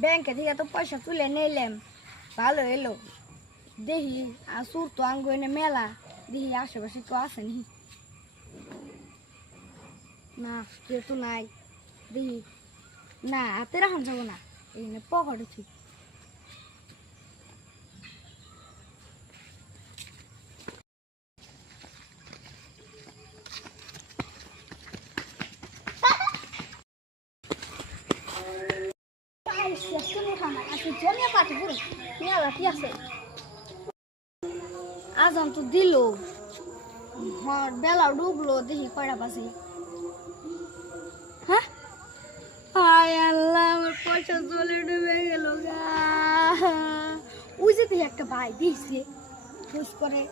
ব্যাংকে থেকে তো পয়সা তুলে নিলাম, ভালো এলো। দেখি আর সুর তো আঙ্গ এনে মেলা, দেখি আশেপাশে কেউ আসেনি না, কেউ তো নাই। দেখি না, হাতে রাখান যাবো না, এখানে পকেটে ঠিক। আজান তো দিল, বেলা ডুবলো, দেখি কয়টা বাজে। হ্যাঁ, হায় আল্লাহ, আমার পয়সা জলে ডুবে গেল গা। ওই যে দেখি একটা ভাই দিচ্ছে, হুস করে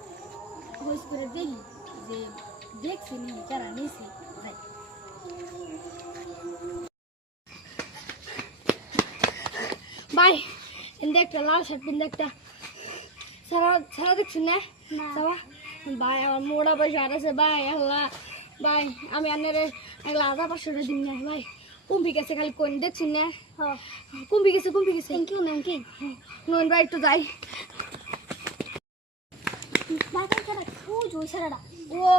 দেখি যে দেখছি নি যারা নিছে। ভাই একটা লাল শার্ট পিন একটা সারা সারা দেখছেন না সারা। ভাই আমার মোড়া পয়সা আছে ভাই, আল্লাহ ভাই আমি আনের এগুলা 1500 দিন না ভাই। কুম্ভি গেছে খালি কোন দেখছেন না, কুম্ভি গেছে থ্যাংক ইউ নন ভাই, একটু যাই। ও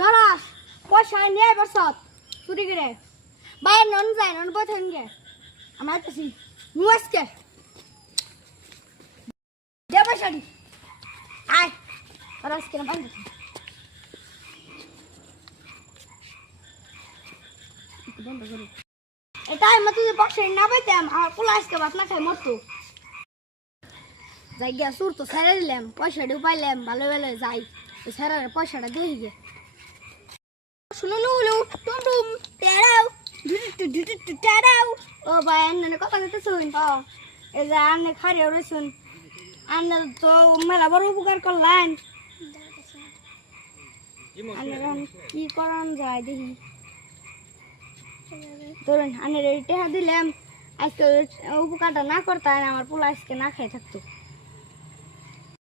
ধরাস পয়সা নিয়ে এবার সব চুরি করে ভাই নন যায়, নন বই গে আমার কাছে মুসকে দে পয়সাটি আয় ধরাস কেন ভাই। বন্ধ করো এটা, আমি তুই পয়সা না পাইতাম আর পোলা আজকে ভাত না খাই মরতো। যাই গিয়া সুর তো ছেড়ে দিলাম, পয়সাটিও পাইলাম, ভালো ভালো যাই ছেড়ে পয়সাটা দিয়ে গিয়ে শুনো নুলু টুম টুম টেরাও টেরাও। ও ভাই আন্নে কথা কইতে শুন, এই যে আন্নে খারি ওরে শুন, আন্নে তো মেলা বড় উপকার করলেন, আন্নে কি করান যায় দেখি। ধরুন আন্নে টেহা দিলাম, আজকে উপকারটা না করতে আমার পোলা আজকে না খাই থাকতো।